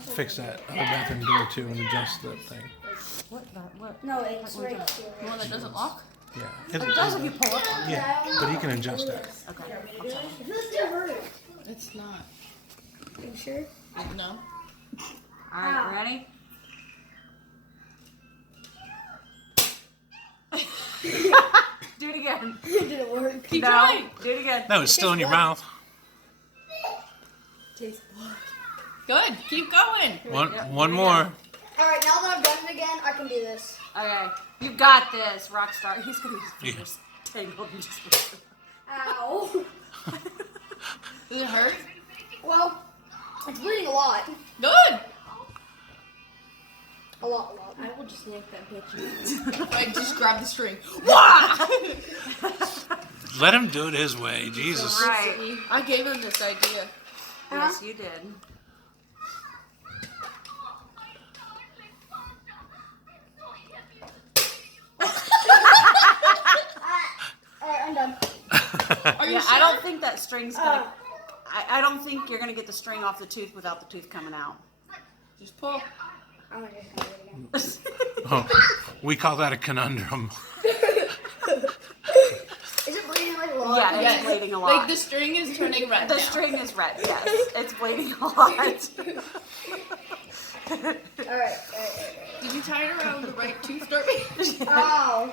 fix that other bathroom door too and adjust that thing. What? No, it's right here. The one that doesn't lock? Yeah. It does if you pull up on it. Yeah, but he can adjust that. Okay, I'll tell him. Who's gonna hurt? It's not. Are you sure? No. Alright, ready? Do it again. It didn't work. Keep No, trying. do it again. No, it's still in your mouth. Tastes blood. Good. Keep going. One more. Alright, now that I've done it again, I can do this. Okay, you got this, Rockstar. He's gonna use his fingers tangled and just. Ow. Does it hurt? Well, it's bleeding a lot. Good. A lot. I will just yank that bitch. I just grab the string. Let him do it his way. Jesus. Right. I gave him this idea. Yes, you did. Alright, I'm done. Are you Yeah, sure? I don't think that string's gonna. I don't think you're gonna get the string off the tooth without the tooth coming out. Just pull. I'm gonna just do it again. Oh, we call that a conundrum. Is it bleeding like a lot? Yeah, Yes. it's bleeding a lot. Like the string is turning red The now. string is red. Yes, it's bleeding a lot. Alright. Did you tie it around the right tooth, Darby? Ow.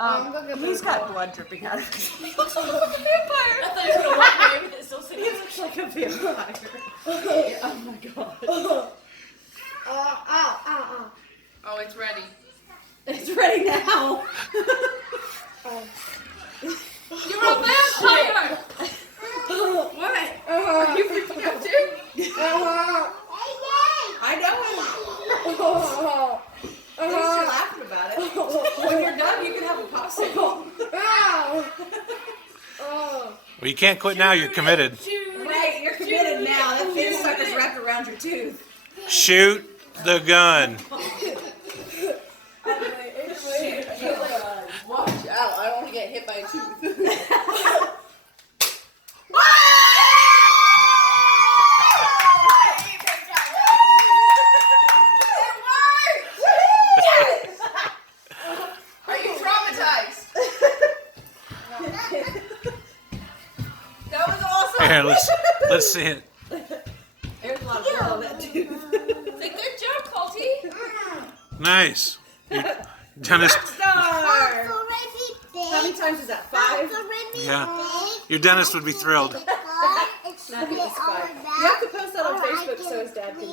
I'm gonna get He's better. got blood dripping out of his. He looks like a vampire. I thought he was gonna walk away with it still sitting. He looks like a vampire. Oh my god. Ow. Oh, it's ready. It's ready now. You're a vampire! What? Are you freaking out too? I know. At least you're laughing about it. When you're done, you can have a popsicle. Well, you can't quit now. You're committed. Right, you're committed now. That thin sucker's wrapped around your tooth. Shoot the gun. Watch out, I don't want to get hit by a tooth. Are you traumatized? That was awesome. Here, let's see it. There's a lot of blood on that tooth. Say, good job, Colty. Nice. Dentist. Star! How many times is that? 5? Yeah. Your dentist would be thrilled. You have to post that on Facebook so his dad can